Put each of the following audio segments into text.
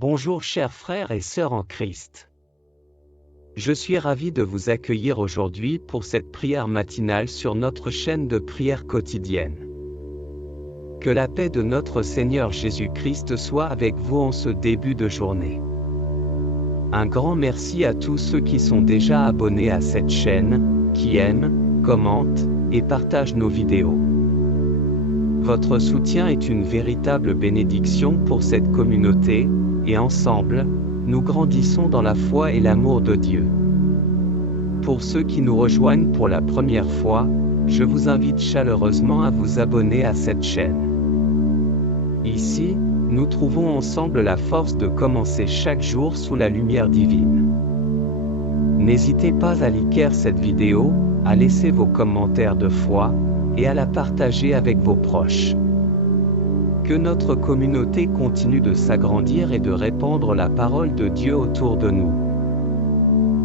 Bonjour chers frères et sœurs en Christ. Je suis ravi de vous accueillir aujourd'hui pour cette prière matinale sur notre chaîne de prière quotidienne. Que la paix de notre Seigneur Jésus-Christ soit avec vous en ce début de journée. Un grand merci à tous ceux qui sont déjà abonnés à cette chaîne, qui aiment, commentent et partagent nos vidéos. Votre soutien est une véritable bénédiction pour cette communauté, et ensemble, nous grandissons dans la foi et l'amour de Dieu. Pour ceux qui nous rejoignent pour la première fois, je vous invite chaleureusement à vous abonner à cette chaîne. Ici, nous trouvons ensemble la force de commencer chaque jour sous la lumière divine. N'hésitez pas à liker cette vidéo, à laisser vos commentaires de foi, et à la partager avec vos proches. Que notre communauté continue de s'agrandir et de répandre la parole de Dieu autour de nous.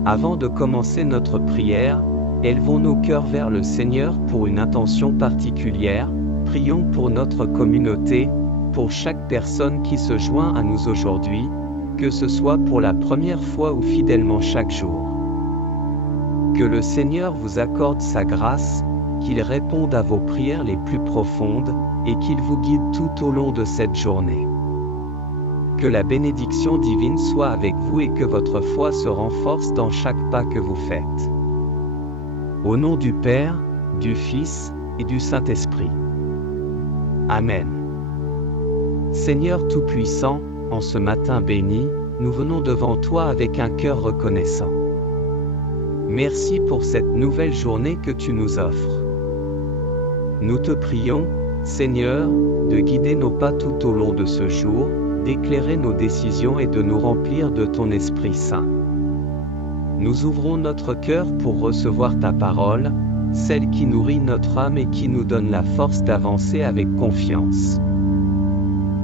Avant de commencer notre prière, élevons nos cœurs vers le Seigneur pour une intention particulière. Prions pour notre communauté, pour chaque personne qui se joint à nous aujourd'hui, que ce soit pour la première fois ou fidèlement chaque jour. Que le Seigneur vous accorde sa grâce, qu'il réponde à vos prières les plus profondes, et qu'il vous guide tout au long de cette journée. Que la bénédiction divine soit avec vous et que votre foi se renforce dans chaque pas que vous faites. Au nom du Père, du Fils, et du Saint-Esprit. Amen. Seigneur Tout-Puissant, en ce matin béni, nous venons devant toi avec un cœur reconnaissant. Merci pour cette nouvelle journée que tu nous offres. Nous te prions, Seigneur, de guider nos pas tout au long de ce jour, d'éclairer nos décisions et de nous remplir de ton Esprit Saint. Nous ouvrons notre cœur pour recevoir ta parole, celle qui nourrit notre âme et qui nous donne la force d'avancer avec confiance.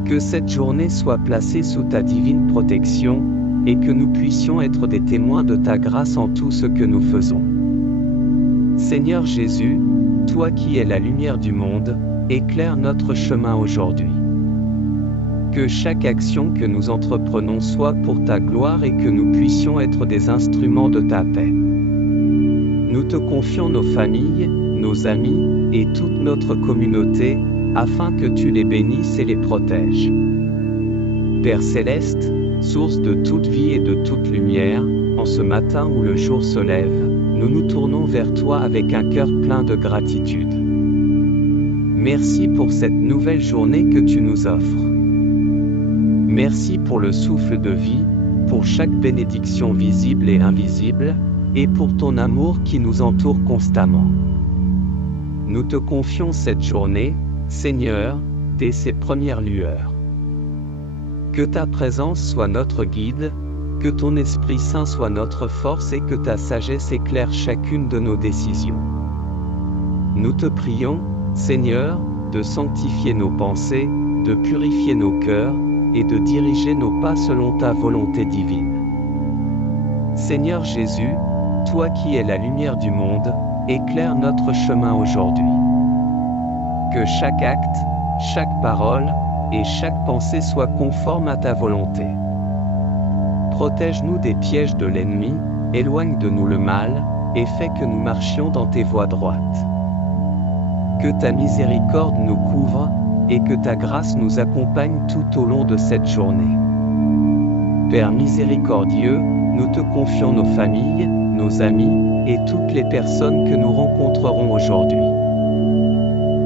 Que cette journée soit placée sous ta divine protection, et que nous puissions être des témoins de ta grâce en tout ce que nous faisons. Seigneur Jésus, toi qui es la lumière du monde, éclaire notre chemin aujourd'hui. Que chaque action que nous entreprenons soit pour ta gloire et que nous puissions être des instruments de ta paix. Nous te confions nos familles, nos amis, et toute notre communauté, afin que tu les bénisses et les protèges. Père Céleste, source de toute vie et de toute lumière, en ce matin où le jour se lève, nous nous tournons vers toi avec un cœur plein de gratitude. Merci pour cette nouvelle journée que tu nous offres. Merci pour le souffle de vie, pour chaque bénédiction visible et invisible, et pour ton amour qui nous entoure constamment. Nous te confions cette journée, Seigneur, dès ses premières lueurs. Que ta présence soit notre guide, que ton Esprit Saint soit notre force et que ta sagesse éclaire chacune de nos décisions. Nous te prions, Seigneur, de sanctifier nos pensées, de purifier nos cœurs, et de diriger nos pas selon ta volonté divine. Seigneur Jésus, toi qui es la lumière du monde, éclaire notre chemin aujourd'hui. Que chaque acte, chaque parole, et chaque pensée soit conforme à ta volonté. Protège-nous des pièges de l'ennemi, éloigne de nous le mal, et fais que nous marchions dans tes voies droites. Que ta miséricorde nous couvre, et que ta grâce nous accompagne tout au long de cette journée. Père miséricordieux, nous te confions nos familles, nos amis, et toutes les personnes que nous rencontrerons aujourd'hui.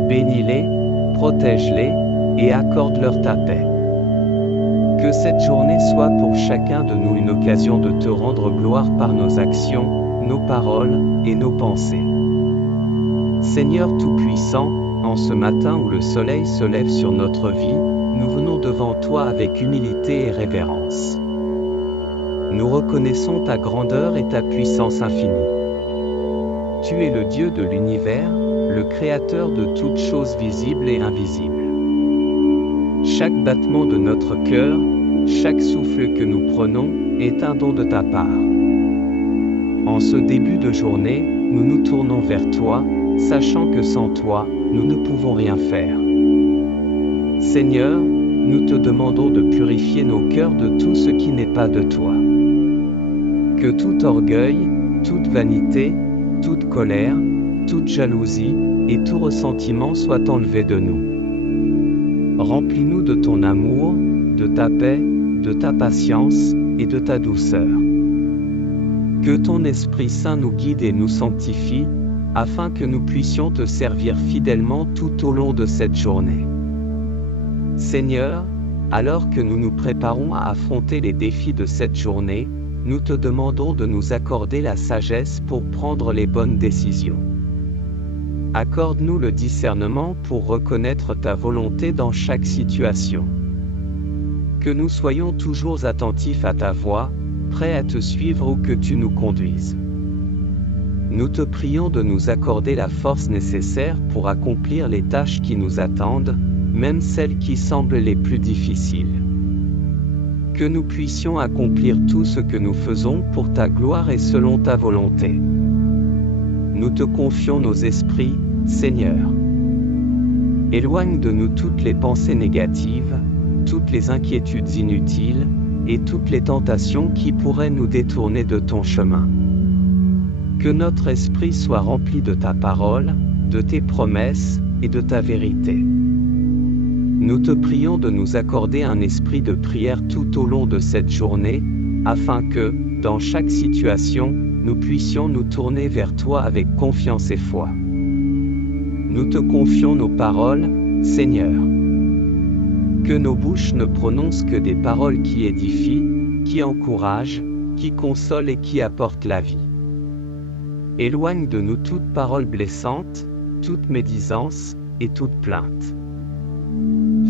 Bénis-les, protège-les, et accorde-leur ta paix. Que cette journée soit pour chacun de nous une occasion de te rendre gloire par nos actions, nos paroles, et nos pensées. Seigneur Tout-Puissant, en ce matin où le soleil se lève sur notre vie, nous venons devant toi avec humilité et révérence. Nous reconnaissons ta grandeur et ta puissance infinie. Tu es le Dieu de l'univers, le Créateur de toutes choses visibles et invisibles. Chaque battement de notre cœur, chaque souffle que nous prenons, est un don de ta part. En ce début de journée, nous nous tournons vers toi, sachant que sans toi, nous ne pouvons rien faire. Seigneur, nous te demandons de purifier nos cœurs de tout ce qui n'est pas de toi. Que tout orgueil, toute vanité, toute colère, toute jalousie, et tout ressentiment soit enlevé de nous. Remplis-nous de ton amour, de ta paix, de ta patience, et de ta douceur. Que ton Esprit Saint nous guide et nous sanctifie, afin que nous puissions te servir fidèlement tout au long de cette journée. Seigneur, alors que nous nous préparons à affronter les défis de cette journée, nous te demandons de nous accorder la sagesse pour prendre les bonnes décisions. Accorde-nous le discernement pour reconnaître ta volonté dans chaque situation. Que nous soyons toujours attentifs à ta voix, prêts à te suivre où que tu nous conduises. Nous te prions de nous accorder la force nécessaire pour accomplir les tâches qui nous attendent, même celles qui semblent les plus difficiles. Que nous puissions accomplir tout ce que nous faisons pour ta gloire et selon ta volonté. Nous te confions nos esprits, Seigneur. Éloigne de nous toutes les pensées négatives, toutes les inquiétudes inutiles, et toutes les tentations qui pourraient nous détourner de ton chemin. Que notre esprit soit rempli de ta parole, de tes promesses, et de ta vérité. Nous te prions de nous accorder un esprit de prière tout au long de cette journée, afin que, dans chaque situation, nous puissions nous tourner vers toi avec confiance et foi. Nous te confions nos paroles, Seigneur. Que nos bouches ne prononcent que des paroles qui édifient, qui encouragent, qui consolent et qui apportent la vie. Éloigne de nous toute parole blessante, toute médisance, et toute plainte.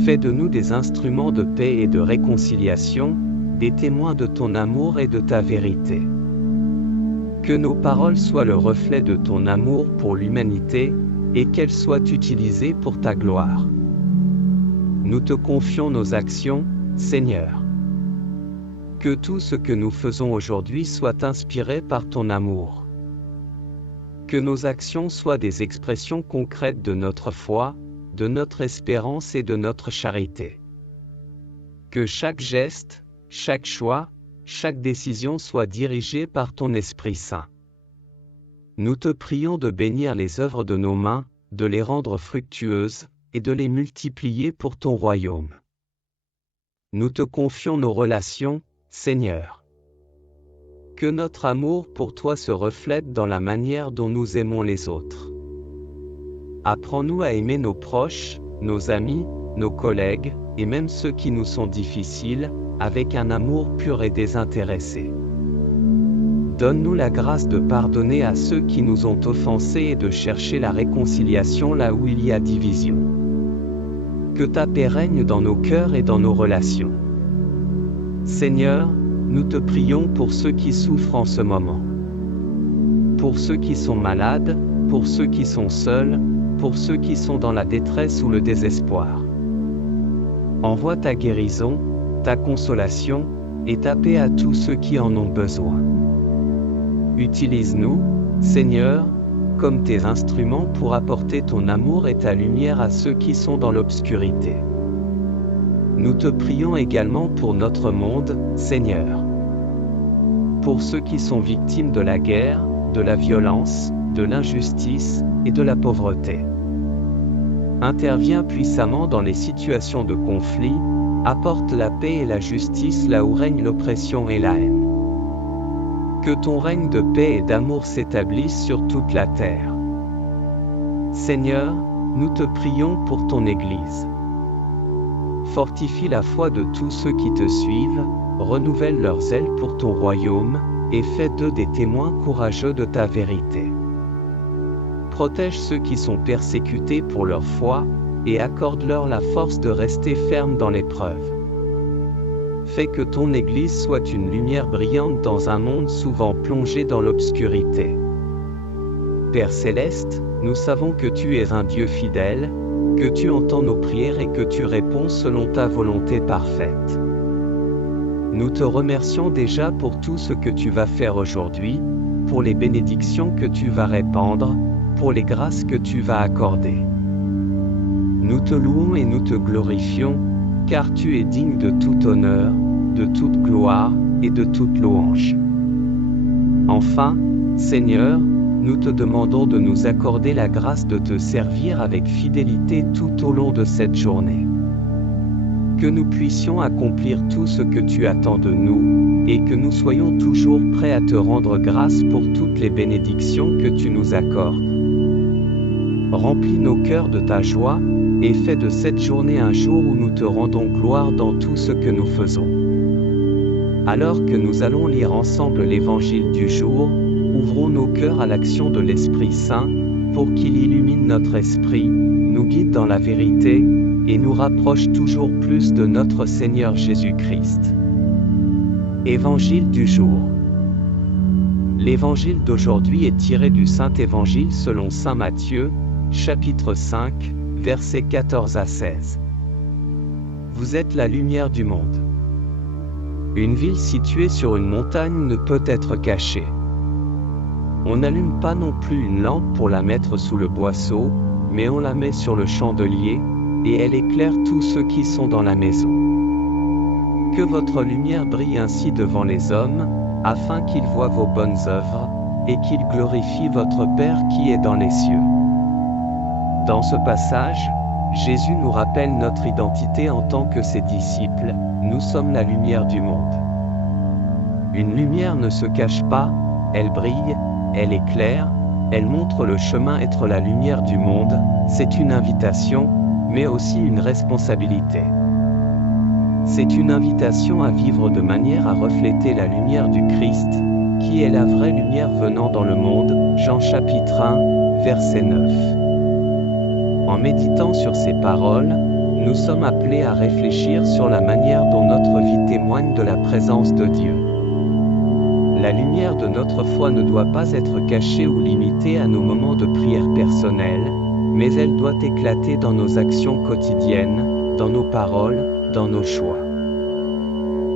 Fais de nous des instruments de paix et de réconciliation, des témoins de ton amour et de ta vérité. Que nos paroles soient le reflet de ton amour pour l'humanité, et qu'elles soient utilisées pour ta gloire. Nous te confions nos actions, Seigneur. Que tout ce que nous faisons aujourd'hui soit inspiré par ton amour. Que nos actions soient des expressions concrètes de notre foi, de notre espérance et de notre charité. Que chaque geste, chaque choix, chaque décision soit dirigée par ton Esprit Saint. Nous te prions de bénir les œuvres de nos mains, de les rendre fructueuses, et de les multiplier pour ton royaume. Nous te confions nos relations, Seigneur. Que notre amour pour toi se reflète dans la manière dont nous aimons les autres. Apprends-nous à aimer nos proches, nos amis, nos collègues, et même ceux qui nous sont difficiles, avec un amour pur et désintéressé. Donne-nous la grâce de pardonner à ceux qui nous ont offensés et de chercher la réconciliation là où il y a division. Que ta paix règne dans nos cœurs et dans nos relations. Seigneur, nous te prions pour ceux qui souffrent en ce moment. Pour ceux qui sont malades, pour ceux qui sont seuls, pour ceux qui sont dans la détresse ou le désespoir. Envoie ta guérison, ta consolation, et ta paix à tous ceux qui en ont besoin. Utilise-nous, Seigneur, comme tes instruments pour apporter ton amour et ta lumière à ceux qui sont dans l'obscurité. Nous te prions également pour notre monde, Seigneur. Pour ceux qui sont victimes de la guerre, de la violence, de l'injustice et de la pauvreté. Interviens puissamment dans les situations de conflit, apporte la paix et la justice là où règne l'oppression et la haine. Que ton règne de paix et d'amour s'établisse sur toute la terre. Seigneur, nous te prions pour ton Église. Fortifie la foi de tous ceux qui te suivent, renouvelle leurs ailes pour ton royaume, et fais d'eux des témoins courageux de ta vérité. Protège ceux qui sont persécutés pour leur foi, et accorde-leur la force de rester fermes dans l'épreuve. Fais que ton Église soit une lumière brillante dans un monde souvent plongé dans l'obscurité. Père Céleste, nous savons que tu es un Dieu fidèle, que tu entends nos prières et que tu réponds selon ta volonté parfaite. Nous te remercions déjà pour tout ce que tu vas faire aujourd'hui, pour les bénédictions que tu vas répandre, pour les grâces que tu vas accorder. Nous te louons et nous te glorifions, car tu es digne de tout honneur, de toute gloire, et de toute louange. Enfin, Seigneur, nous te demandons de nous accorder la grâce de te servir avec fidélité tout au long de cette journée. Que nous puissions accomplir tout ce que tu attends de nous, et que nous soyons toujours prêts à te rendre grâce pour toutes les bénédictions que tu nous accordes. Remplis nos cœurs de ta joie, et fais de cette journée un jour où nous te rendons gloire dans tout ce que nous faisons. Alors que nous allons lire ensemble l'évangile du jour, ouvrons nos cœurs à l'action de l'Esprit Saint, pour qu'il illumine notre esprit, nous guide dans la vérité, et nous rapproche toujours plus de notre Seigneur Jésus-Christ. Évangile du jour. L'évangile d'aujourd'hui est tiré du Saint-Évangile selon Saint Matthieu, chapitre 5, versets 14 à 16. Vous êtes la lumière du monde. Une ville située sur une montagne ne peut être cachée. On n'allume pas non plus une lampe pour la mettre sous le boisseau, mais on la met sur le chandelier, et elle éclaire tous ceux qui sont dans la maison. Que votre lumière brille ainsi devant les hommes, afin qu'ils voient vos bonnes œuvres, et qu'ils glorifient votre Père qui est dans les cieux. Dans ce passage, Jésus nous rappelle notre identité en tant que ses disciples, nous sommes la lumière du monde. Une lumière ne se cache pas, elle brille, elle éclaire, elle montre le chemin. Être la lumière du monde, c'est une invitation, mais aussi une responsabilité. C'est une invitation à vivre de manière à refléter la lumière du Christ, qui est la vraie lumière venant dans le monde, Jean chapitre 1, verset 9. En méditant sur ces paroles, nous sommes appelés à réfléchir sur la manière dont notre vie témoigne de la présence de Dieu. La lumière de notre foi ne doit pas être cachée ou limitée à nos moments de prière personnelle, mais elle doit éclater dans nos actions quotidiennes, dans nos paroles, dans nos choix.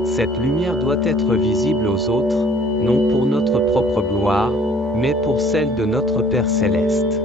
Cette lumière doit être visible aux autres, non pour notre propre gloire, mais pour celle de notre Père céleste.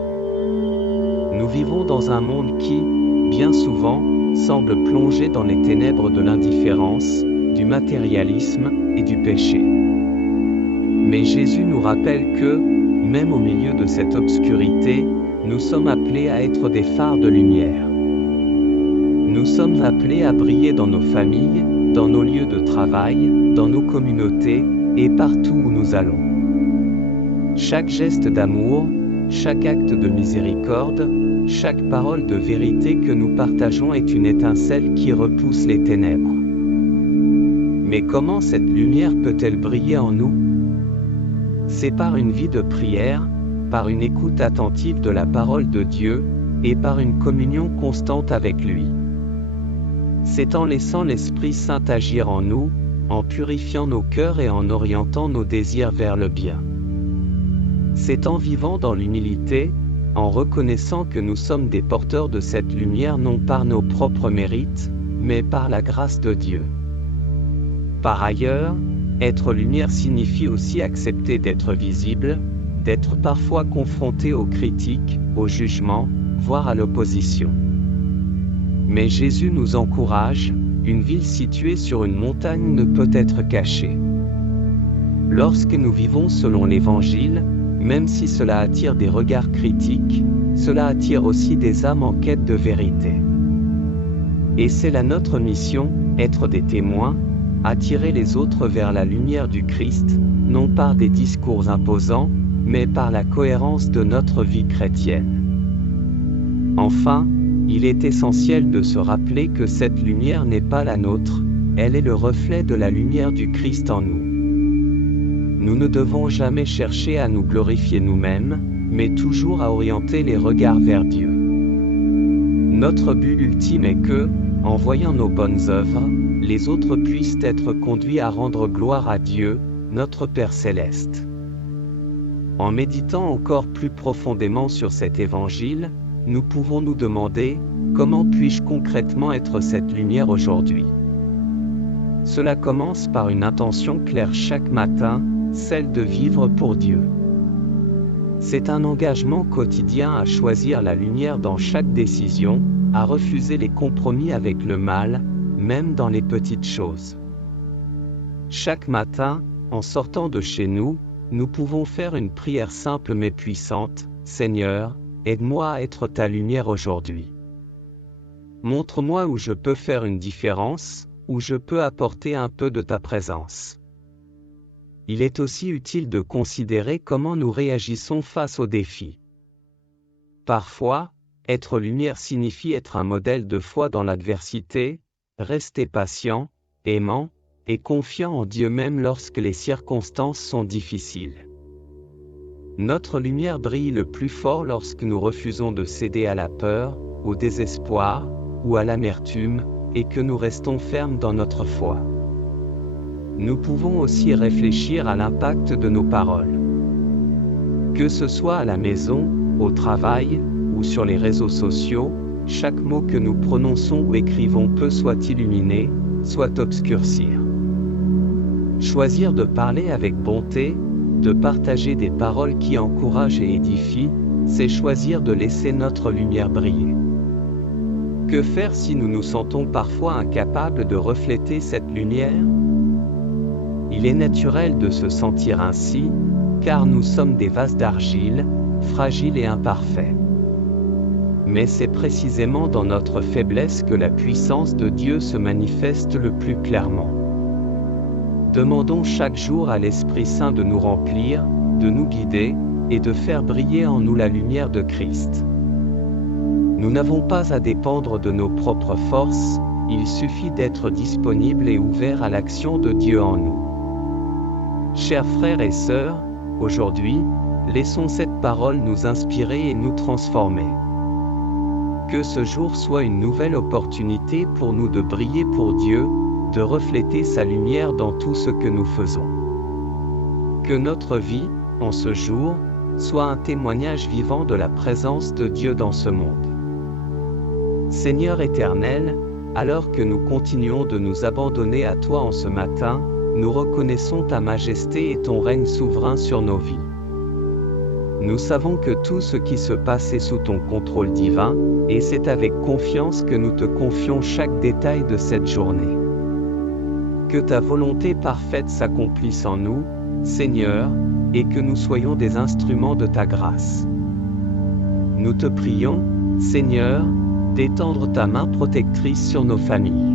Nous vivons dans un monde qui, bien souvent, semble plongé dans les ténèbres de l'indifférence, du matérialisme et du péché. Mais Jésus nous rappelle que, même au milieu de cette obscurité, nous sommes appelés à être des phares de lumière. Nous sommes appelés à briller dans nos familles, dans nos lieux de travail, dans nos communautés, et partout où nous allons. Chaque geste d'amour, chaque acte de miséricorde, chaque parole de vérité que nous partageons est une étincelle qui repousse les ténèbres. Mais comment cette lumière peut-elle briller en nous ? C'est par une vie de prière, par une écoute attentive de la parole de Dieu, et par une communion constante avec lui. C'est en laissant l'Esprit Saint agir en nous, en purifiant nos cœurs et en orientant nos désirs vers le bien. C'est en vivant dans l'humilité, en reconnaissant que nous sommes des porteurs de cette lumière non par nos propres mérites, mais par la grâce de Dieu. Par ailleurs, être lumière signifie aussi accepter d'être visible, d'être parfois confronté aux critiques, aux jugements, voire à l'opposition. Mais Jésus nous encourage, une ville située sur une montagne ne peut être cachée. Lorsque nous vivons selon l'Évangile, même si cela attire des regards critiques, cela attire aussi des âmes en quête de vérité. Et c'est là notre mission, être des témoins, attirer les autres vers la lumière du Christ, non par des discours imposants, mais par la cohérence de notre vie chrétienne. Enfin, il est essentiel de se rappeler que cette lumière n'est pas la nôtre, elle est le reflet de la lumière du Christ en nous. Nous ne devons jamais chercher à nous glorifier nous-mêmes, mais toujours à orienter les regards vers Dieu. Notre but ultime est que, en voyant nos bonnes œuvres, les autres puissent être conduits à rendre gloire à Dieu, notre Père céleste. En méditant encore plus profondément sur cet évangile, nous pouvons nous demander, comment puis-je concrètement être cette lumière aujourd'hui ? Cela commence par une intention claire chaque matin, celle de vivre pour Dieu. C'est un engagement quotidien à choisir la lumière dans chaque décision, à refuser les compromis avec le mal, même dans les petites choses. Chaque matin, en sortant de chez nous, nous pouvons faire une prière simple mais puissante. Seigneur, aide-moi à être ta lumière aujourd'hui. Montre-moi où je peux faire une différence, où je peux apporter un peu de ta présence. Il est aussi utile de considérer comment nous réagissons face aux défis. Parfois, être lumière signifie être un modèle de foi dans l'adversité, rester patient, aimant, et confiant en Dieu même lorsque les circonstances sont difficiles. Notre lumière brille le plus fort lorsque nous refusons de céder à la peur, au désespoir, ou à l'amertume, et que nous restons fermes dans notre foi. Nous pouvons aussi réfléchir à l'impact de nos paroles. Que ce soit à la maison, au travail, ou sur les réseaux sociaux, chaque mot que nous prononçons ou écrivons peut soit illuminer, soit obscurcir. Choisir de parler avec bonté, de partager des paroles qui encouragent et édifient, c'est choisir de laisser notre lumière briller. Que faire si nous nous sentons parfois incapables de refléter cette lumière? Il est naturel de se sentir ainsi, car nous sommes des vases d'argile, fragiles et imparfaits. Mais c'est précisément dans notre faiblesse que la puissance de Dieu se manifeste le plus clairement. Demandons chaque jour à l'Esprit Saint de nous remplir, de nous guider, et de faire briller en nous la lumière de Christ. Nous n'avons pas à dépendre de nos propres forces, il suffit d'être disponible et ouvert à l'action de Dieu en nous. Chers frères et sœurs, aujourd'hui, laissons cette parole nous inspirer et nous transformer. Que ce jour soit une nouvelle opportunité pour nous de briller pour Dieu, de refléter sa lumière dans tout ce que nous faisons. Que notre vie, en ce jour, soit un témoignage vivant de la présence de Dieu dans ce monde. Seigneur éternel, alors que nous continuons de nous abandonner à toi en ce matin, nous reconnaissons ta majesté et ton règne souverain sur nos vies. Nous savons que tout ce qui se passe est sous ton contrôle divin, et c'est avec confiance que nous te confions chaque détail de cette journée. Que ta volonté parfaite s'accomplisse en nous, Seigneur, et que nous soyons des instruments de ta grâce. Nous te prions, Seigneur, d'étendre ta main protectrice sur nos familles.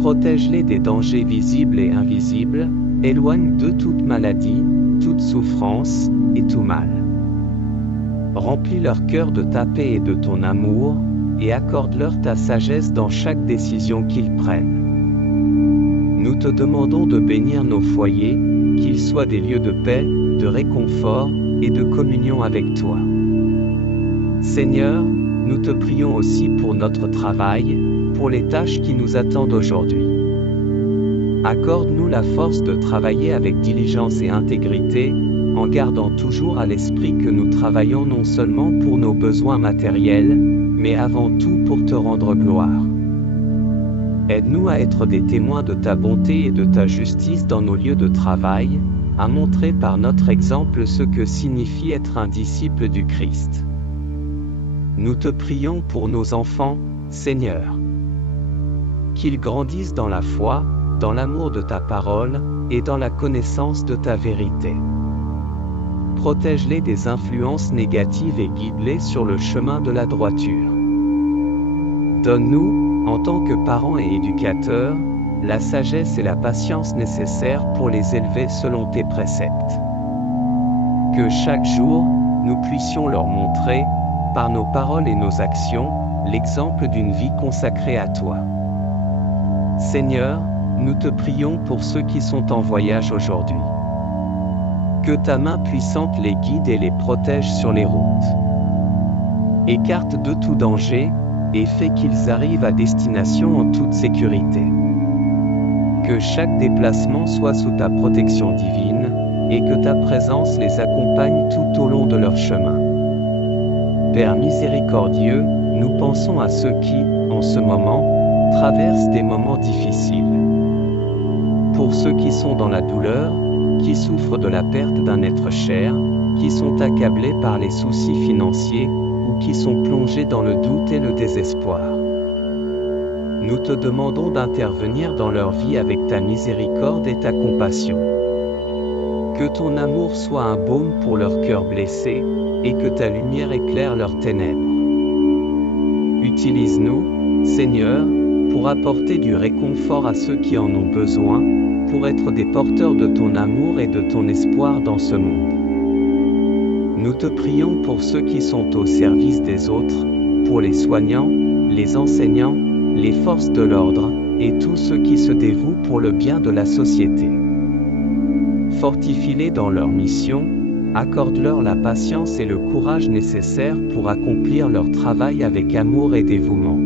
Protège-les des dangers visibles et invisibles, éloigne de toute maladie, toute souffrance, et tout mal. Remplis leur cœur de ta paix et de ton amour, et accorde-leur ta sagesse dans chaque décision qu'ils prennent. Nous te demandons de bénir nos foyers, qu'ils soient des lieux de paix, de réconfort, et de communion avec toi. Seigneur, nous te prions aussi pour notre travail, pour les tâches qui nous attendent aujourd'hui. Accorde-nous la force de travailler avec diligence et intégrité, en gardant toujours à l'esprit que nous travaillons non seulement pour nos besoins matériels, mais avant tout pour te rendre gloire. Aide-nous à être des témoins de ta bonté et de ta justice dans nos lieux de travail, à montrer par notre exemple ce que signifie être un disciple du Christ. Nous te prions pour nos enfants, Seigneur. Qu'ils grandissent dans la foi, dans l'amour de ta parole, et dans la connaissance de ta vérité. Protège-les des influences négatives et guide-les sur le chemin de la droiture. Donne-nous, en tant que parents et éducateurs, la sagesse et la patience nécessaires pour les élever selon tes préceptes. Que chaque jour, nous puissions leur montrer, par nos paroles et nos actions, l'exemple d'une vie consacrée à toi. Seigneur, nous te prions pour ceux qui sont en voyage aujourd'hui. Que ta main puissante les guide et les protège sur les routes. Écarte de tout danger, et fais qu'ils arrivent à destination en toute sécurité. Que chaque déplacement soit sous ta protection divine, et que ta présence les accompagne tout au long de leur chemin. Père miséricordieux, nous pensons à ceux qui, en ce moment, traversent des moments difficiles. Pour ceux qui sont dans la douleur, qui souffrent de la perte d'un être cher, qui sont accablés par les soucis financiers, ou qui sont plongés dans le doute et le désespoir. nous te demandons d'intervenir dans leur vie avec ta miséricorde et ta compassion. Que ton amour soit un baume pour leur cœur blessé, et que ta lumière éclaire leurs ténèbres. Utilise-nous, Seigneur, pour apporter du réconfort à ceux qui en ont besoin, pour être des porteurs de ton amour et de ton espoir dans ce monde. Nous te prions pour ceux qui sont au service des autres, pour les soignants, les enseignants, les forces de l'ordre, et tous ceux qui se dévouent pour le bien de la société. Fortifie-les dans leur mission, accorde-leur la patience et le courage nécessaires pour accomplir leur travail avec amour et dévouement.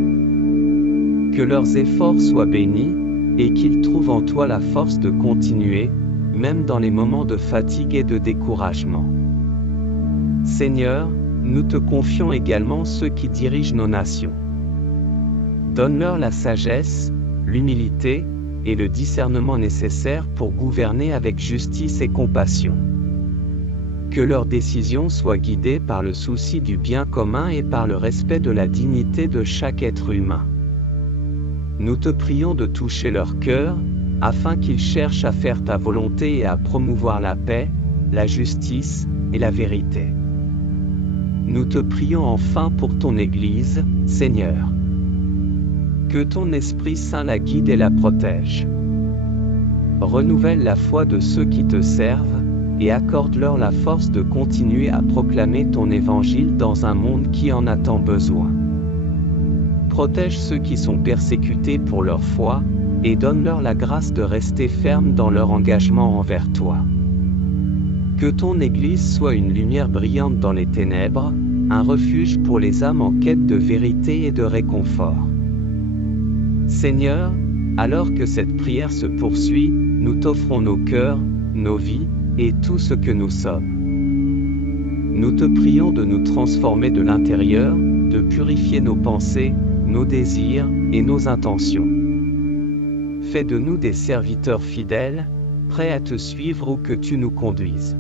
Que leurs efforts soient bénis, et qu'ils trouvent en toi la force de continuer, même dans les moments de fatigue et de découragement. Seigneur, nous te confions également ceux qui dirigent nos nations. Donne-leur la sagesse, l'humilité, et le discernement nécessaires pour gouverner avec justice et compassion. Que leurs décisions soient guidées par le souci du bien commun et par le respect de la dignité de chaque être humain. Nous te prions de toucher leur cœur, afin qu'ils cherchent à faire ta volonté et à promouvoir la paix, la justice et la vérité. Nous te prions enfin pour ton Église, Seigneur. Que ton Esprit Saint la guide et la protège. Renouvelle la foi de ceux qui te servent, et accorde-leur la force de continuer à proclamer ton évangile dans un monde qui en a tant besoin. Protège ceux qui sont persécutés pour leur foi, et donne-leur la grâce de rester fermes dans leur engagement envers toi. Que ton Église soit une lumière brillante dans les ténèbres, un refuge pour les âmes en quête de vérité et de réconfort. Seigneur, alors que cette prière se poursuit, nous t'offrons nos cœurs, nos vies, et tout ce que nous sommes. Nous te prions de nous transformer de l'intérieur, de purifier nos pensées, nos désirs et nos intentions. Fais de nous des serviteurs fidèles, prêts à te suivre où que tu nous conduises.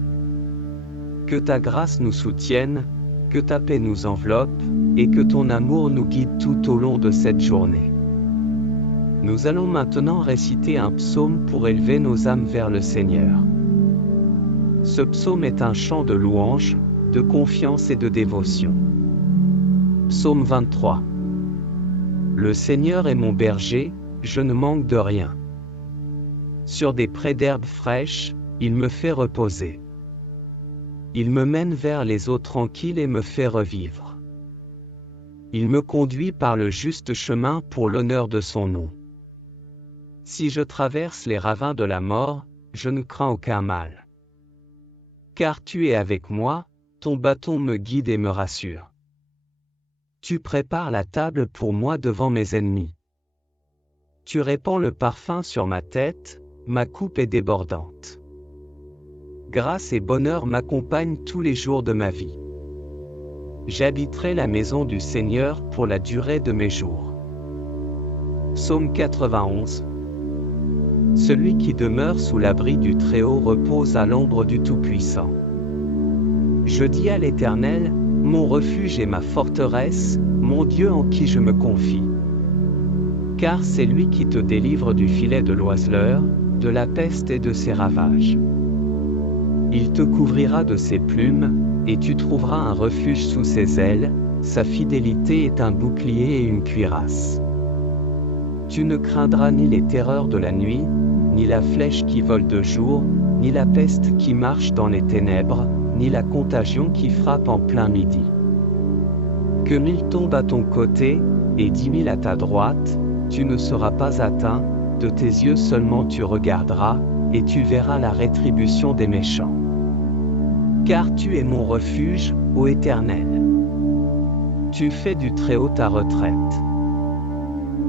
Que ta grâce nous soutienne, que ta paix nous enveloppe, et que ton amour nous guide tout au long de cette journée. Nous allons maintenant réciter un psaume pour élever nos âmes vers le Seigneur. Ce psaume est un chant de louange, de confiance et de dévotion. Psaume 23. Le Seigneur est mon berger, je ne manque de rien. Sur des prés d'herbes fraîches, il me fait reposer. Il me mène vers les eaux tranquilles et me fait revivre. Il me conduit par le juste chemin pour l'honneur de son nom. Si je traverse les ravins de la mort, je ne crains aucun mal. Car tu es avec moi, ton bâton me guide et me rassure. Tu prépares la table pour moi devant mes ennemis. Tu répands le parfum sur ma tête, ma coupe est débordante. Grâce et bonheur m'accompagnent tous les jours de ma vie. J'habiterai la maison du Seigneur pour la durée de mes jours. Psaume 91. Celui qui demeure sous l'abri du Très-Haut repose à l'ombre du Tout-Puissant. Je dis à l'Éternel, mon refuge et ma forteresse, mon Dieu en qui je me confie. Car c'est lui qui te délivre du filet de l'oiseleur, de la peste et de ses ravages. Il te couvrira de ses plumes, et tu trouveras un refuge sous ses ailes, sa fidélité est un bouclier et une cuirasse. Tu ne craindras ni les terreurs de la nuit, ni la flèche qui vole de jour, ni la peste qui marche dans les ténèbres, ni la contagion qui frappe en plein midi. Que 1000 tombent à ton côté, et 10 000 à ta droite, tu ne seras pas atteint, de tes yeux seulement tu regarderas, et tu verras la rétribution des méchants. Car tu es mon refuge, ô Éternel. Tu fais du Très-Haut ta retraite.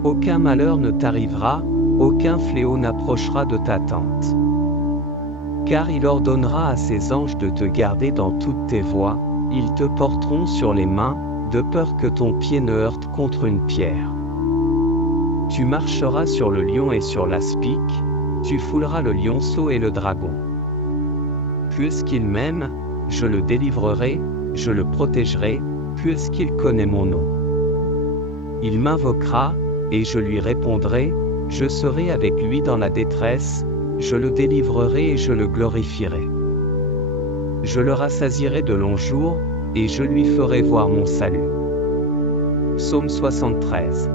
Aucun malheur ne t'arrivera, aucun fléau n'approchera de ta tente. Car il ordonnera à ses anges de te garder dans toutes tes voies, ils te porteront sur les mains, de peur que ton pied ne heurte contre une pierre. Tu marcheras sur le lion et sur l'aspic, tu fouleras le lionceau et le dragon. Puisqu'il m'aime, je le délivrerai, je le protégerai, puisqu'il connaît mon nom. Il m'invoquera, et je lui répondrai, je serai avec lui dans la détresse, je le délivrerai et je le glorifierai. Je le rassasierai de longs jours, et je lui ferai voir mon salut. Psaume 73.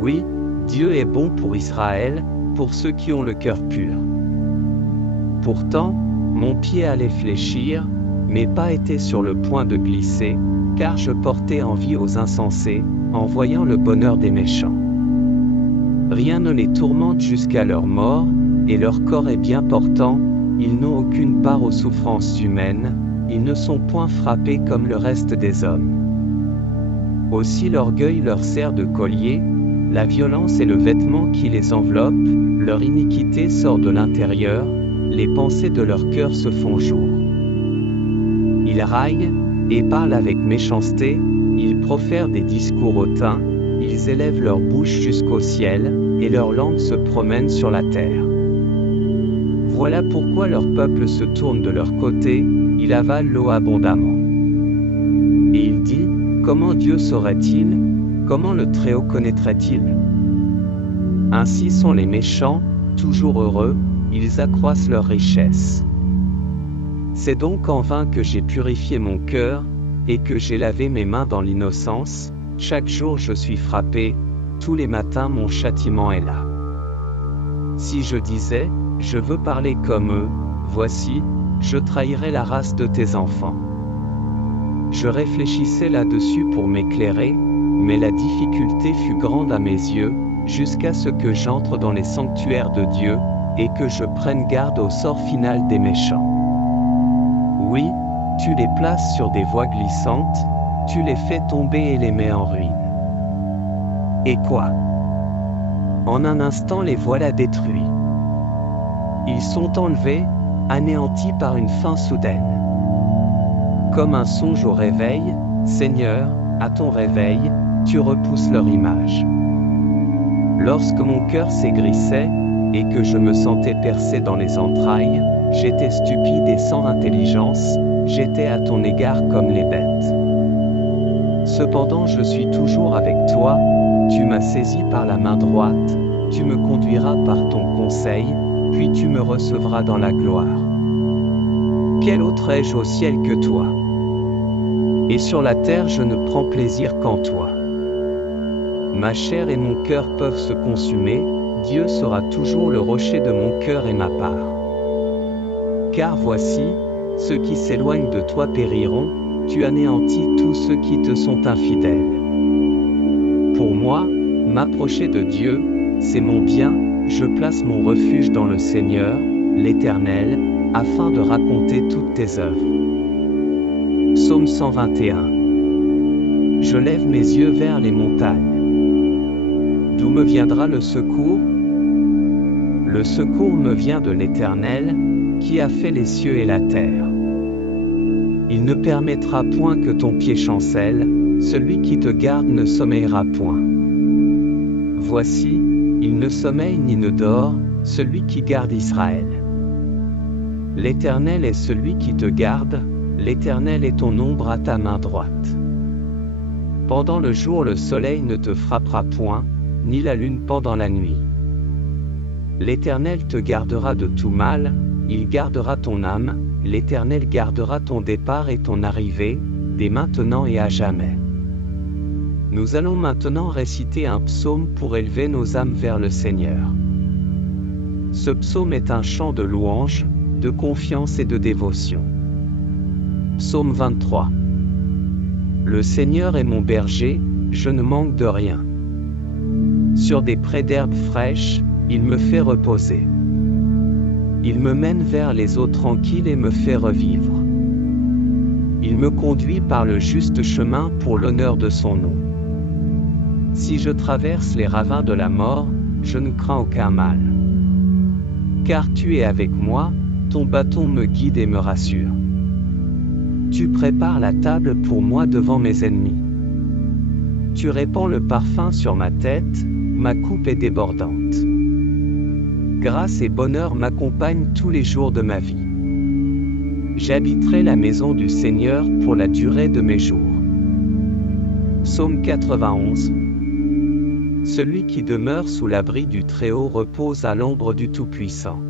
Oui, Dieu est bon pour Israël, pour ceux qui ont le cœur pur. Pourtant, mon pied allait fléchir, mes pas étaient sur le point de glisser, car je portais envie aux insensés, en voyant le bonheur des méchants. Rien ne les tourmente jusqu'à leur mort, et leur corps est bien portant, ils n'ont aucune part aux souffrances humaines, ils ne sont point frappés comme le reste des hommes. Aussi l'orgueil leur sert de collier, la violence est le vêtement qui les enveloppe, leur iniquité sort de l'intérieur, les pensées de leur cœur se font jour. Ils raillent, et parlent avec méchanceté, ils profèrent des discours hautains, ils élèvent leur bouche jusqu'au ciel, et leur langue se promène sur la terre. Voilà pourquoi leur peuple se tourne de leur côté, il avale l'eau abondamment. Et il dit, comment Dieu saurait-il? Comment le Très-Haut connaîtrait-il? Ainsi sont les méchants, toujours heureux, ils accroissent leur richesse. C'est donc en vain que j'ai purifié mon cœur, et que j'ai lavé mes mains dans l'innocence, chaque jour je suis frappé, tous les matins mon châtiment est là. Si je disais, je veux parler comme eux, voici, je trahirais la race de tes enfants. Je réfléchissais là-dessus pour m'éclairer, mais la difficulté fut grande à mes yeux, jusqu'à ce que j'entre dans les sanctuaires de Dieu, et que je prenne garde au sort final des méchants. Oui, tu les places sur des voies glissantes, tu les fais tomber et les mets en ruine. Et quoi? En un instant les voilà détruits. Ils sont enlevés, anéantis par une fin soudaine. Comme un songe au réveil, Seigneur, à ton réveil, tu repousses leur image. Lorsque mon cœur s'aigrissait, et que je me sentais percé dans les entrailles, j'étais stupide et sans intelligence, j'étais à ton égard comme les bêtes. Cependant je suis toujours avec toi, tu m'as saisi par la main droite, tu me conduiras par ton conseil, puis tu me recevras dans la gloire. Quel autre ai-je au ciel que toi? Et sur la terre je ne prends plaisir qu'en toi. Ma chair et mon cœur peuvent se consumer, Dieu sera toujours le rocher de mon cœur et ma part. Car voici, ceux qui s'éloignent de toi périront, tu anéantis tous ceux qui te sont infidèles. Pour moi, m'approcher de Dieu, c'est mon bien, je place mon refuge dans le Seigneur, l'Éternel, afin de raconter toutes tes œuvres. Psaume 121. Je lève mes yeux vers les montagnes. D'où me viendra le secours? Le secours me vient de l'Éternel, qui a fait les cieux et la terre. Il ne permettra point que ton pied chancelle, celui qui te garde ne sommeillera point. Voici, il ne sommeille ni ne dort, celui qui garde Israël. L'Éternel est celui qui te garde, l'Éternel est ton ombre à ta main droite. Pendant le jour le soleil ne te frappera point, ni la lune pendant la nuit. L'Éternel te gardera de tout mal, il gardera ton âme, l'Éternel gardera ton départ et ton arrivée, dès maintenant et à jamais. Nous allons maintenant réciter un psaume pour élever nos âmes vers le Seigneur. Ce psaume est un chant de louange, de confiance et de dévotion. Psaume 23. Le Seigneur est mon berger, je ne manque de rien. Sur des prés d'herbes fraîches, il me fait reposer. Il me mène vers les eaux tranquilles et me fait revivre. Il me conduit par le juste chemin pour l'honneur de son nom. Si je traverse les ravins de la mort, je ne crains aucun mal. Car tu es avec moi, ton bâton me guide et me rassure. Tu prépares la table pour moi devant mes ennemis. Tu répands le parfum sur ma tête, ma coupe est débordante. Grâce et bonheur m'accompagnent tous les jours de ma vie. J'habiterai la maison du Seigneur pour la durée de mes jours. Psaume 91. Celui qui demeure sous l'abri du Très-Haut repose à l'ombre du Tout-Puissant.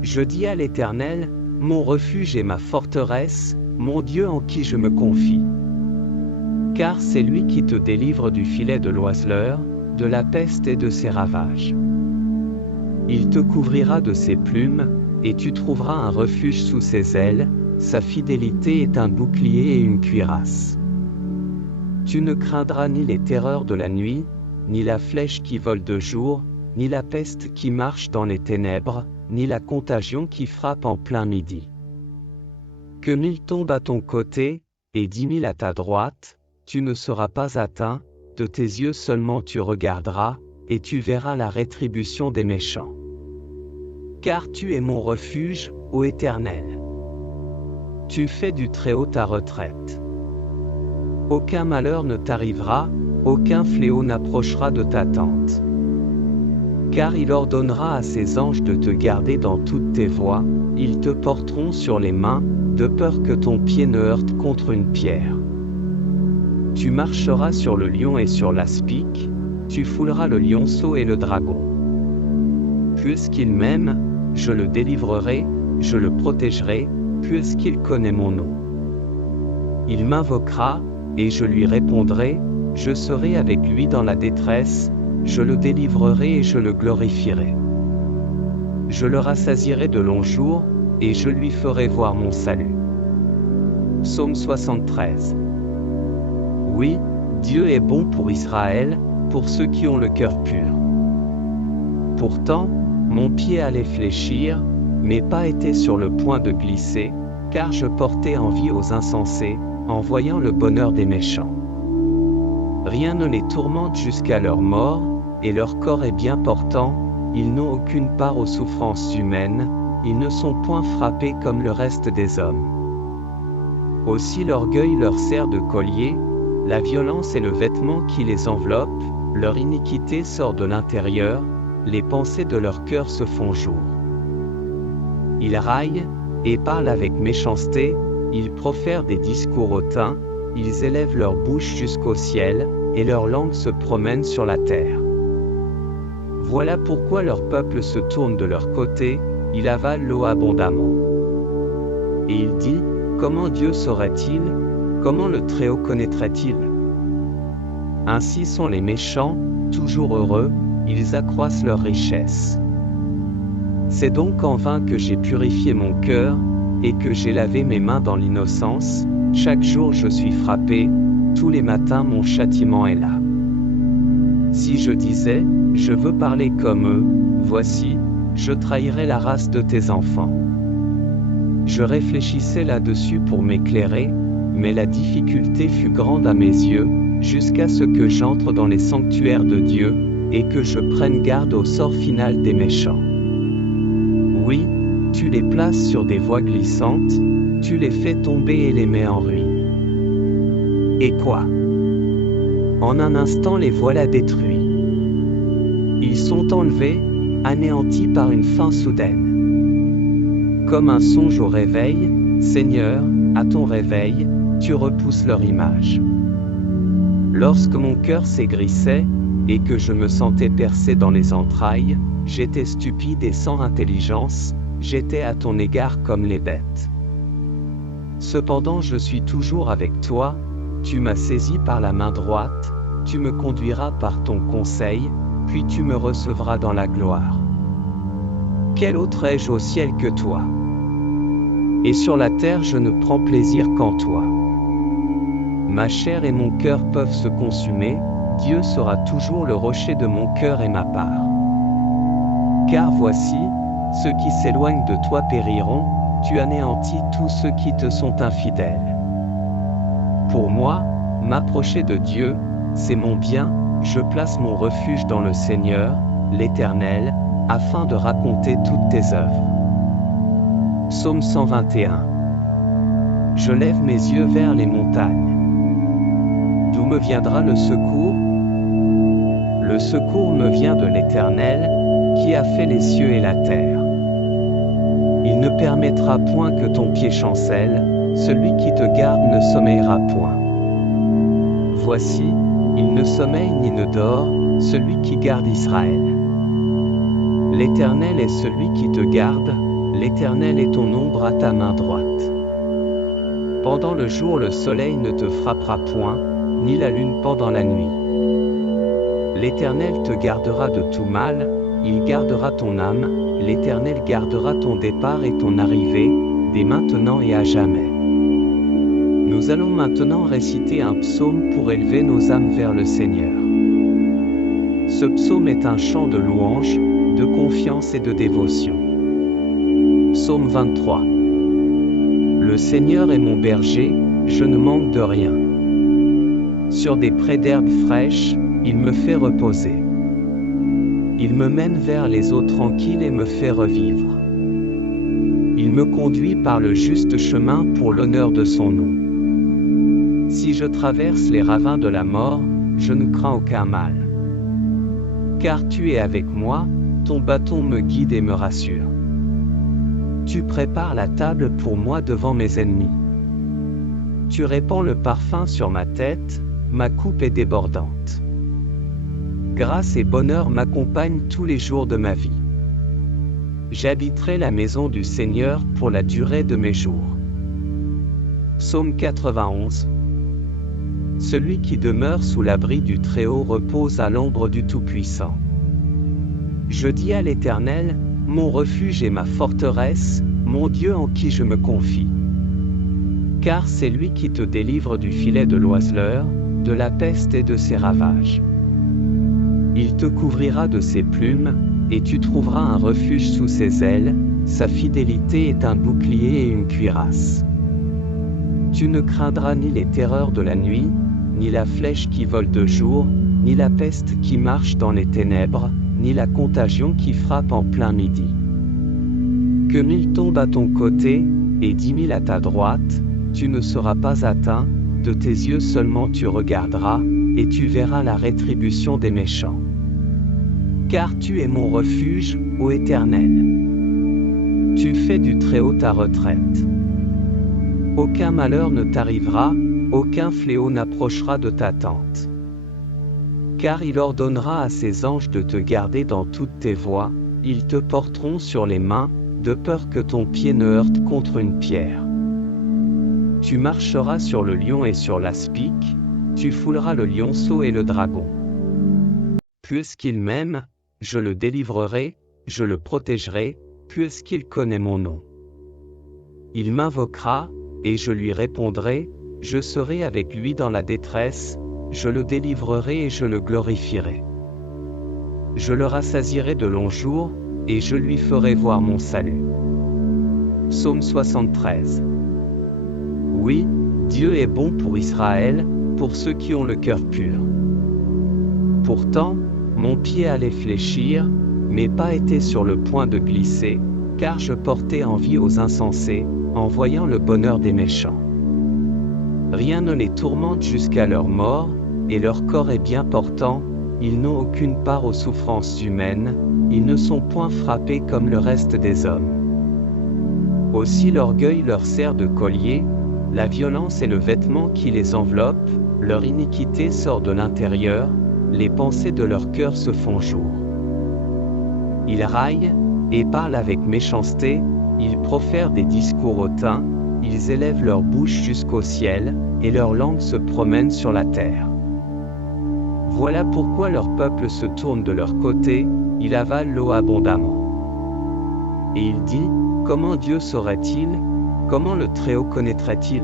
Je dis à l'Éternel, mon refuge et ma forteresse, mon Dieu en qui je me confie. Car c'est lui qui te délivre du filet de l'oiseleur, de la peste et de ses ravages. Il te couvrira de ses plumes, et tu trouveras un refuge sous ses ailes, sa fidélité est un bouclier et une cuirasse. Tu ne craindras ni les terreurs de la nuit, ni la flèche qui vole de jour, ni la peste qui marche dans les ténèbres, ni la contagion qui frappe en plein midi. Que 1000 tombent à ton côté, et 10 000 à ta droite, tu ne seras pas atteint, de tes yeux seulement tu regarderas, et tu verras la rétribution des méchants. Car tu es mon refuge, ô Éternel. Tu fais du Très-Haut ta retraite. Aucun malheur ne t'arrivera, aucun fléau n'approchera de ta tente. Car il ordonnera à ses anges de te garder dans toutes tes voies, ils te porteront sur les mains, de peur que ton pied ne heurte contre une pierre. Tu marcheras sur le lion et sur l'aspic, tu fouleras le lionceau et le dragon. Puisqu'il m'aime, je le délivrerai, je le protégerai, puisqu'il connaît mon nom. Il m'invoquera, et je lui répondrai, je serai avec lui dans la détresse, je le délivrerai et je le glorifierai. Je le rassasierai de longs jours, et je lui ferai voir mon salut. Psaume 73. Oui, Dieu est bon pour Israël, pour ceux qui ont le cœur pur. Pourtant, mon pied allait fléchir, mes pas étaient sur le point de glisser, car je portais envie aux insensés, en voyant le bonheur des méchants. Rien ne les tourmente jusqu'à leur mort, et leur corps est bien portant, ils n'ont aucune part aux souffrances humaines, ils ne sont point frappés comme le reste des hommes. Aussi l'orgueil leur sert de collier, la violence est le vêtement qui les enveloppe, leur iniquité sort de l'intérieur, les pensées de leur cœur se font jour. Ils raillent, et parlent avec méchanceté, ils profèrent des discours hautains, ils élèvent leur bouche jusqu'au ciel, et leur langue se promène sur la terre. Voilà pourquoi leur peuple se tourne de leur côté, il avale l'eau abondamment. Et il dit, comment Dieu saurait-il, comment le Très-Haut connaîtrait-il? Ainsi sont les méchants, toujours heureux, ils accroissent leur richesse. C'est donc en vain que j'ai purifié mon cœur, et que j'ai lavé mes mains dans l'innocence, chaque jour je suis frappé, tous les matins mon châtiment est là. Si je disais, je veux parler comme eux, voici, je trahirais la race de tes enfants. Je réfléchissais là-dessus pour m'éclairer, mais la difficulté fut grande à mes yeux, jusqu'à ce que j'entre dans les sanctuaires de Dieu, et que je prenne garde au sort final des méchants. Oui, tu les places sur des voies glissantes, tu les fais tomber et les mets en ruine. Et quoi? En un instant les voilà détruits. Ils sont enlevés, anéantis par une fin soudaine. Comme un songe au réveil, Seigneur, à ton réveil, tu repousses leur image. Lorsque mon cœur s'aigrissait, et que je me sentais percé dans les entrailles, j'étais stupide et sans intelligence, j'étais à ton égard comme les bêtes. Cependant je suis toujours avec toi, tu m'as saisi par la main droite, tu me conduiras par ton conseil, puis tu me recevras dans la gloire. Quel autre ai-je au ciel que toi? Et sur la terre je ne prends plaisir qu'en toi. Ma chair et mon cœur peuvent se consumer, Dieu sera toujours le rocher de mon cœur et ma part. Car voici, ceux qui s'éloignent de toi périront, tu anéantis tous ceux qui te sont infidèles. Pour moi, m'approcher de Dieu, c'est mon bien, je place mon refuge dans le Seigneur, l'Éternel, afin de raconter toutes tes œuvres. Psaume 121. Je lève mes yeux vers les montagnes. D'où me viendra le secours? Le secours me vient de l'Éternel, qui a fait les cieux et la terre. Il ne permettra point que ton pied chancelle, celui qui te garde ne sommeillera point. Voici, il ne sommeille ni ne dort, celui qui garde Israël. L'Éternel est celui qui te garde, l'Éternel est ton ombre à ta main droite. Pendant le jour le soleil ne te frappera point, ni la lune pendant la nuit. L'Éternel te gardera de tout mal, il gardera ton âme, l'Éternel gardera ton départ et ton arrivée, dès maintenant et à jamais. Nous allons maintenant réciter un psaume pour élever nos âmes vers le Seigneur. Ce psaume est un chant de louange, de confiance et de dévotion. Psaume 23. Le Seigneur est mon berger, je ne manque de rien. Sur des prés d'herbes fraîches, il me fait reposer. Il me mène vers les eaux tranquilles et me fait revivre. Il me conduit par le juste chemin pour l'honneur de son nom. Si je traverse les ravins de la mort, je ne crains aucun mal. Car tu es avec moi, ton bâton me guide et me rassure. Tu prépares la table pour moi devant mes ennemis. Tu répands le parfum sur ma tête, ma coupe est débordante. Grâce et bonheur m'accompagnent tous les jours de ma vie. J'habiterai la maison du Seigneur pour la durée de mes jours. Psaume 91. Celui qui demeure sous l'abri du Très-Haut repose à l'ombre du Tout-Puissant. Je dis à l'Éternel, mon refuge et ma forteresse, mon Dieu en qui je me confie. Car c'est lui qui te délivre du filet de l'oiseleur, de la peste et de ses ravages. Il te couvrira de ses plumes, et tu trouveras un refuge sous ses ailes, sa fidélité est un bouclier et une cuirasse. Tu ne craindras ni les terreurs de la nuit, ni la flèche qui vole de jour, ni la peste qui marche dans les ténèbres, ni la contagion qui frappe en plein midi. Que 1000 tombent à ton côté, et 10 000 à ta droite, tu ne seras pas atteint, de tes yeux seulement tu regarderas, et tu verras la rétribution des méchants. Car tu es mon refuge, ô Éternel. Tu fais du Très-Haut ta retraite. Aucun malheur ne t'arrivera, aucun fléau n'approchera de ta tente. Car il ordonnera à ses anges de te garder dans toutes tes voies, ils te porteront sur les mains, de peur que ton pied ne heurte contre une pierre. Tu marcheras sur le lion et sur l'aspic, tu fouleras le lionceau et le dragon. Puisqu'il m'aime, je le délivrerai, je le protégerai, puisqu'il connaît mon nom. Il m'invoquera, et je lui répondrai, je serai avec lui dans la détresse, je le délivrerai et je le glorifierai. Je le rassasierai de longs jours, et je lui ferai voir mon salut. Psaume 73. Oui, Dieu est bon pour Israël, pour ceux qui ont le cœur pur. Pourtant, mon pied allait fléchir, mes pas étaient sur le point de glisser, car je portais envie aux insensés, en voyant le bonheur des méchants. Rien ne les tourmente jusqu'à leur mort, et leur corps est bien portant, ils n'ont aucune part aux souffrances humaines, ils ne sont point frappés comme le reste des hommes. Aussi l'orgueil leur sert de collier, la violence est le vêtement qui les enveloppe, leur iniquité sort de l'intérieur, les pensées de leur cœur se font jour. Ils raillent, et parlent avec méchanceté, ils profèrent des discours hautains, ils élèvent leur bouche jusqu'au ciel, et leur langue se promène sur la terre. Voilà pourquoi leur peuple se tourne de leur côté, il avale l'eau abondamment. Et il dit, comment Dieu saurait-il, comment le Très-Haut connaîtrait-il?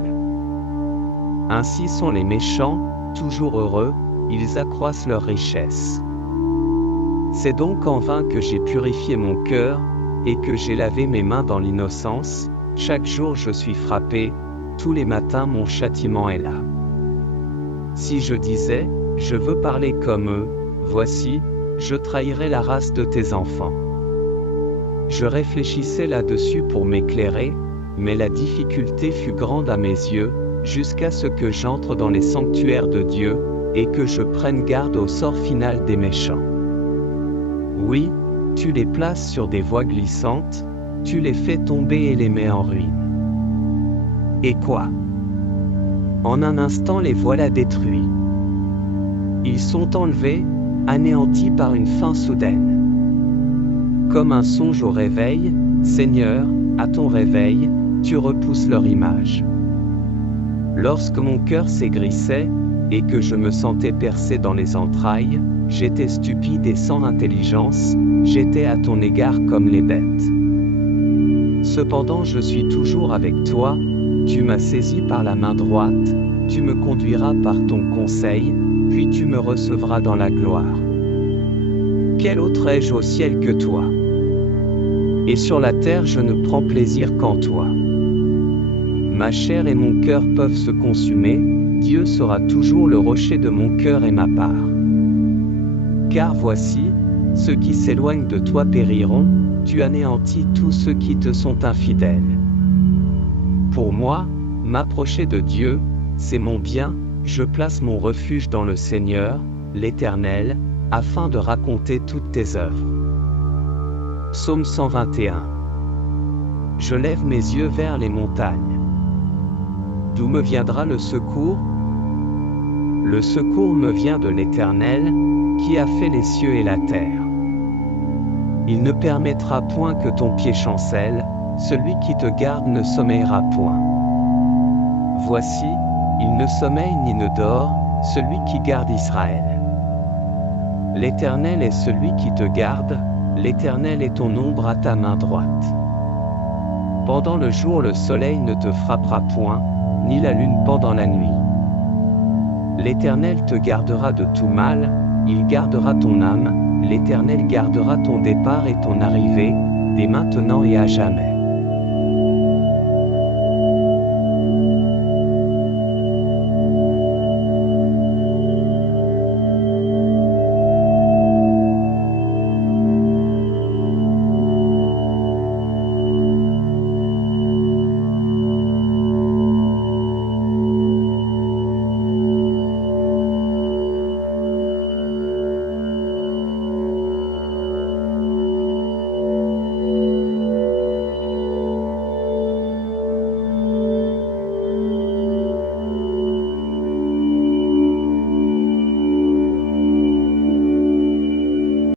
Ainsi sont les méchants, toujours heureux, ils accroissent leur richesse. C'est donc en vain que j'ai purifié mon cœur, et que j'ai lavé mes mains dans l'innocence, chaque jour je suis frappé, tous les matins mon châtiment est là. Si je disais, je veux parler comme eux, voici, je trahirais la race de tes enfants. Je réfléchissais là-dessus pour m'éclairer, mais la difficulté fut grande à mes yeux, jusqu'à ce que j'entre dans les sanctuaires de Dieu, et que je prenne garde au sort final des méchants. Oui, tu les places sur des voies glissantes, tu les fais tomber et les mets en ruine. Et quoi? En un instant les voilà détruits. Ils sont enlevés, anéantis par une fin soudaine. Comme un songe au réveil, Seigneur, à ton réveil, tu repousses leur image. Lorsque mon cœur s'aigrissait, et que je me sentais percé dans les entrailles, j'étais stupide et sans intelligence, j'étais à ton égard comme les bêtes. Cependant je suis toujours avec toi, tu m'as saisi par la main droite, tu me conduiras par ton conseil, puis tu me recevras dans la gloire. Quel autre ai-je au ciel que toi? Et sur la terre je ne prends plaisir qu'en toi. Ma chair et mon cœur peuvent se consumer, Dieu sera toujours le rocher de mon cœur et ma part. Car voici, ceux qui s'éloignent de toi périront, tu anéantis tous ceux qui te sont infidèles. Pour moi, m'approcher de Dieu, c'est mon bien, je place mon refuge dans le Seigneur, l'Éternel, afin de raconter toutes tes œuvres. Psaume 121. Je lève mes yeux vers les montagnes. D'où me viendra le secours? Le secours me vient de l'Éternel, qui a fait les cieux et la terre. Il ne permettra point que ton pied chancelle, celui qui te garde ne sommeillera point. Voici, il ne sommeille ni ne dort, celui qui garde Israël. L'Éternel est celui qui te garde, l'Éternel est ton ombre à ta main droite. Pendant le jour le soleil ne te frappera point, ni la lune pendant la nuit. L'Éternel te gardera de tout mal, il gardera ton âme, l'Éternel gardera ton départ et ton arrivée, dès maintenant et à jamais.